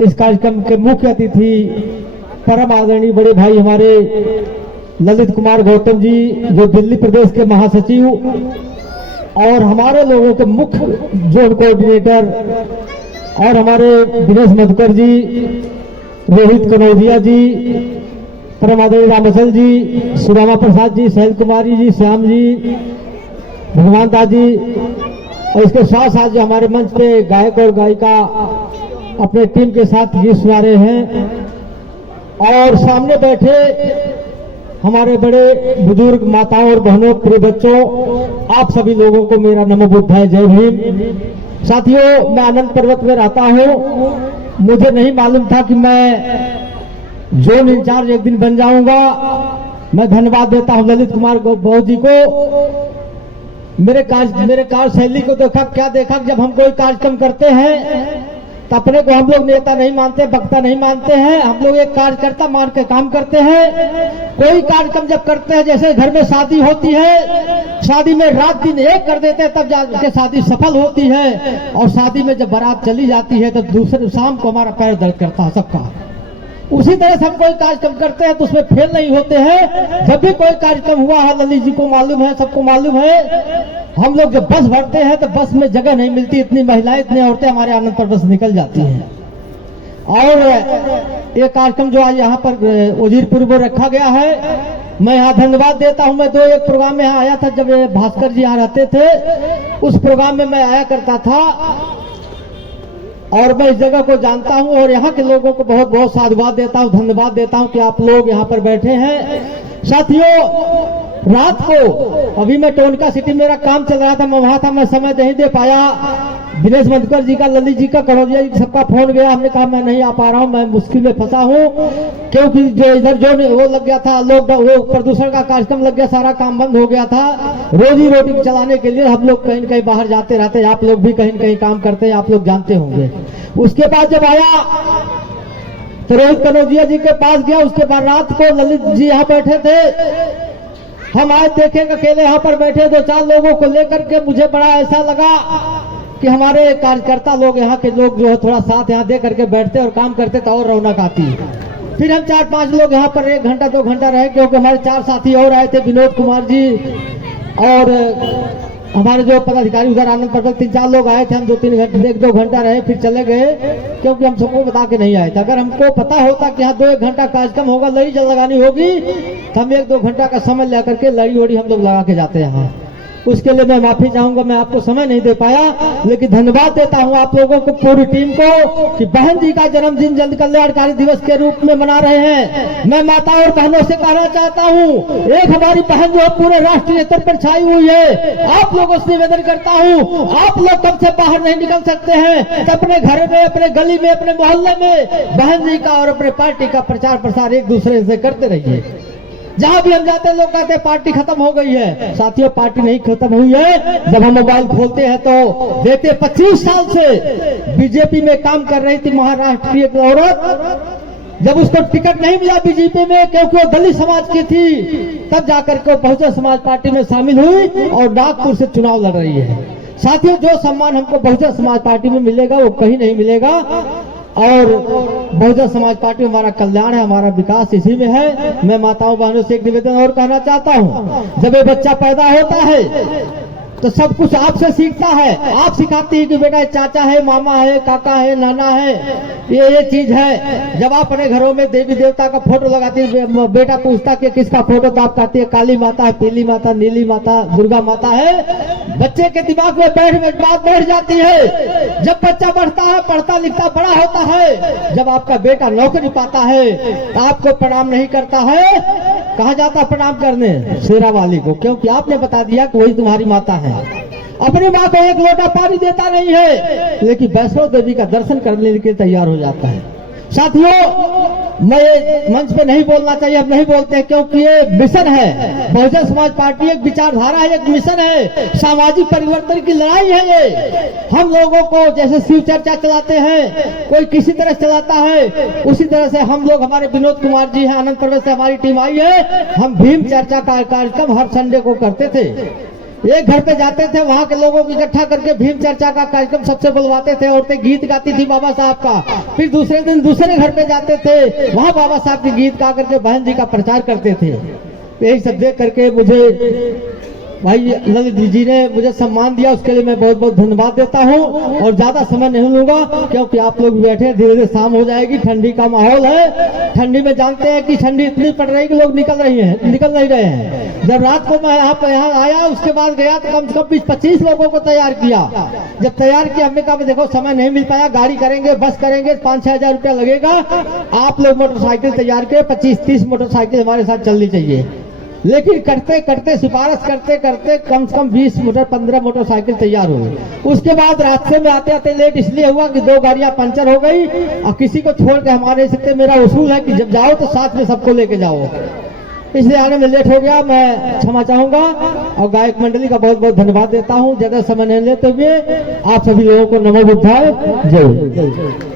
इस कार्यक्रम के मुख्य अतिथि परम आदरणीय बड़े भाई हमारे ललित कुमार गौतम जी, जो दिल्ली प्रदेश के महासचिव और हमारे लोगों के मुख्य जोन कोऑर्डिनेटर, और हमारे दिनेश मधुकर जी, रोहित कनौजिया जी, परम आदरणीय रामचल जी, सुदामा प्रसाद जी, शैल कुमारी जी, श्याम जी, भगवान दास जी, और इसके साथ साथ जो हमारे मंच पे गायक और गायिका अपने टीम के साथ गीत सुना रहे हैं, और सामने बैठे हमारे बड़े बुजुर्ग माताओं और बहनों, प्रिय बच्चों, आप सभी लोगों को मेरा नमो बुद्धाय, जय भीम। साथियों, मैं आनंद पर्वत में रहता हूं। मुझे नहीं मालूम था कि मैं जोन इंचार्ज एक दिन बन जाऊंगा। मैं धन्यवाद देता हूं ललित कुमार गौतम जी को। मेरे कार्यशैली को देखा, क्या देखा, जब हम कोई कार्यक्रम करते हैं तो अपने को हम लोग नेता नहीं मानते, वक्ता नहीं मानते हैं, हम लोग एक कार्यकर्ता मान के काम करते हैं। कोई कार्यक्रम जब करते हैं, जैसे घर में शादी होती है, शादी में रात दिन एक कर देते हैं, तब जाके शादी सफल होती है, और शादी में जब बारात चली जाती है तो दूसरे शाम को हमारा पैर दर्द करता है सबका। उसी तरह से हम कोई कार्यक्रम करते हैं तो उसमें फेल नहीं होते हैं। जब भी कोई कार्यक्रम हुआ है, ललित जी को मालूम है, सबको मालूम है, हम लोग जब बस भरते हैं तो बस में जगह नहीं मिलती, इतनी महिलाएं, इतनी औरतें हमारे आनंद पर बस निकल जाती हैं। और ये कार्यक्रम जो आज यहाँ पर उजीरपुर में रखा गया है, मैं यहाँ धन्यवाद देता हूँ। मैं एक प्रोग्राम में यहाँ आया था, जब भास्कर जी यहाँ रहते थे, उस प्रोग्राम में मैं आया करता था, और मैं इस जगह को जानता हूं, और यहाँ के लोगों को बहुत बहुत साधुवाद देता हूं, धन्यवाद देता हूं कि आप लोग यहाँ पर बैठे हैं। साथियों, रात को अभी मैं टोनका सिटी, मेरा काम चल रहा था, मैं वहां था, मैं समय नहीं दे पाया। दिनेश मधुकर जी का, ललित जी का, कनौजिया जी सबका फोन गया, हमने कहा मैं नहीं आ पा रहा हूं, मैं मुश्किल में फंसा हूं, क्योंकि जो इधर जो वो लग गया था, लॉकडाउन, वो प्रदूषण का कार्यक्रम लग गया, सारा काम बंद हो गया था। रोजी रोटी चलाने के लिए हम लोग कहीं न कहीं बाहर जाते रहते हैं, आप लोग भी कहीं न कहीं काम करते हैं, आप लोग जानते होंगे। उसके बाद जब आया तो रोहित कनौजिया जी के पास गया। उसके बाद रात को ललित जी यहाँ बैठे थे, हम आज देखें अकेले यहाँ पर बैठे 2-4 लोगों को लेकर के, मुझे बड़ा ऐसा लगा कि हमारे कार्यकर्ता लोग, यहाँ के लोग जो है थोड़ा साथ यहाँ दे करके बैठते और काम करते तो और रौनक आती। फिर हम 4-5 लोग यहाँ पर 1 घंटा 2 घंटा रहे, क्योंकि हमारे 4 साथी और आए थे, विनोद कुमार जी और हमारे जो पदाधिकारी उधर आनंद पर्वत 3-4 लोग आए थे। हम 2-3 घंटे 1-2 घंटा रहे, फिर चले गए, क्योंकि हम सबको बता के नहीं आए थे। अगर हमको पता होता कि यहाँ 2-1 घंटा कार्यक्रम होगा, लड़ी जल लगानी होगी, तो हम 1-2 घंटा का समय लेकर के लड़ी वड़ी हम लोग लगा के जाते हैं यहाँ। उसके लिए मैं माफी चाहूंगा, मैं आपको समय नहीं दे पाया, लेकिन धन्यवाद देता हूं आप लोगों को, पूरी टीम को, कि बहन जी का जन्मदिन जन कल्याणकारी दिवस के रूप में मना रहे हैं। मैं माता और बहनों से कहना चाहता हूं, एक हमारी बहन जो है पूरे राष्ट्रीय स्तर पर छाई हुई है, आप लोगों से निवेदन करता हूं, आप लोग कब से बाहर नहीं निकल सकते हैं तो अपने घर में, अपने गली में, अपने मोहल्ले में बहन जी का और अपने पार्टी का प्रचार प्रसार एक दूसरे से करते रहिए। जहां भी हम जाते हैं लोग कहते हैं पार्टी खत्म हो गई है। साथियों, पार्टी नहीं खत्म हुई है। जब हम मोबाइल खोलते हैं तो देखते 25 साल से बीजेपी में काम कर रही थी महाराष्ट्र की एक औरत, जब उसको टिकट नहीं मिला बीजेपी में, क्योंकि वो दलित समाज की थी, तब जाकर के बहुजन समाज पार्टी में शामिल हुई और नागपुर से चुनाव लड़ रही है। साथियों, जो सम्मान हमको बहुजन समाज पार्टी में मिलेगा वो कहीं नहीं मिलेगा, और बहुजन समाज पार्टी हमारा कल्याण है, हमारा विकास इसी में है। मैं माताओं बहनों से एक निवेदन और कहना चाहता हूं, जब ये बच्चा पैदा होता है तो सब कुछ आपसे सीखता है। आप सिखाती है कि बेटा चाचा है, मामा है, काका है, नाना है, ये चीज है। जब आप अपने घरों में देवी देवता का फोटो लगाती है, बेटा पूछता कि किसका फोटो, तो आप कहती है काली माता है, पीली माता, नीली माता, दुर्गा माता है। बच्चे के दिमाग में बात बैठ जाती है। जब बच्चा बढ़ता है, पढ़ता लिखता बड़ा होता है, जब आपका बेटा नौकरी पाता है तो आपको प्रणाम नहीं करता है, कहाँ जाता प्रणाम करने? शेरा वाली को, क्योंकि आपने बता दिया कि वही तुम्हारी माता है। अपनी माँ को 1 लोटा पानी देता नहीं है, लेकिन वैष्णो देवी का दर्शन करने के लिए तैयार हो जाता है। साथियों, मैं मंच पे नहीं बोलना चाहिए, अब नहीं बोलते हैं, क्योंकि ये मिशन है। बहुजन समाज पार्टी एक विचारधारा है, एक मिशन है, सामाजिक परिवर्तन की लड़ाई है ये। हम लोगों को जैसे शिव चर्चा चलाते हैं, कोई किसी तरह चलाता है, उसी तरह से हम लोग, हमारे विनोद कुमार जी हैं, आनंद पर्वत से हमारी टीम आई है, हम भीम चर्चा का कार्यक्रम हर संडे को करते थे। एक घर पे जाते थे, वहां के लोगों को इकट्ठा करके भीम चर्चा का कार्यक्रम सबसे बुलवाते थे, औरतें गीत गाती थी बाबा साहब का। फिर दूसरे दिन दूसरे घर पे जाते थे, वहां बाबा साहब के गीत गा करके बहन जी का प्रचार करते थे। यही सब देख करके मुझे भाई ललित जी ने मुझे सम्मान दिया, उसके लिए मैं बहुत बहुत धन्यवाद देता हूं। और ज्यादा समय नहीं लूंगा क्योंकि आप लोग बैठे हैं, धीरे धीरे शाम हो जाएगी, ठंडी का माहौल है। ठंडी में जानते हैं कि ठंडी इतनी पड़ रही है कि लोग निकल नहीं रहे हैं। जब रात को मैं यहाँ आया, उसके बाद गया तो कम से कम 20-25 लोगों को तैयार किया। जब तैयार किया हमने कहा देखो समय नहीं मिल पाया, गाड़ी करेंगे, बस करेंगे, 5-6 हजार रुपया लगेगा। आप लोग मोटरसाइकिल तैयार किए, 25-30 मोटरसाइकिल हमारे साथ चलनी चाहिए। लेकिन करते करते सिफारिश करते करते कम से कम 15 मोटरसाइकिल तैयार हो गई। उसके बाद रास्ते में आते आते लेट इसलिए हुआ कि 2 गाड़ियां पंचर हो गई और किसी को छोड़ के हम आ नहीं सकते। मेरा उसूल है कि जब जाओ तो साथ में सबको लेके जाओ, इसलिए आने में लेट हो गया, मैं क्षमा चाहूंगा। और गायक मंडली का बहुत बहुत धन्यवाद देता हूं। ज्यादा समय नहीं लेते हुए आप सभी लोगों को नमो बुद्धाय, जय।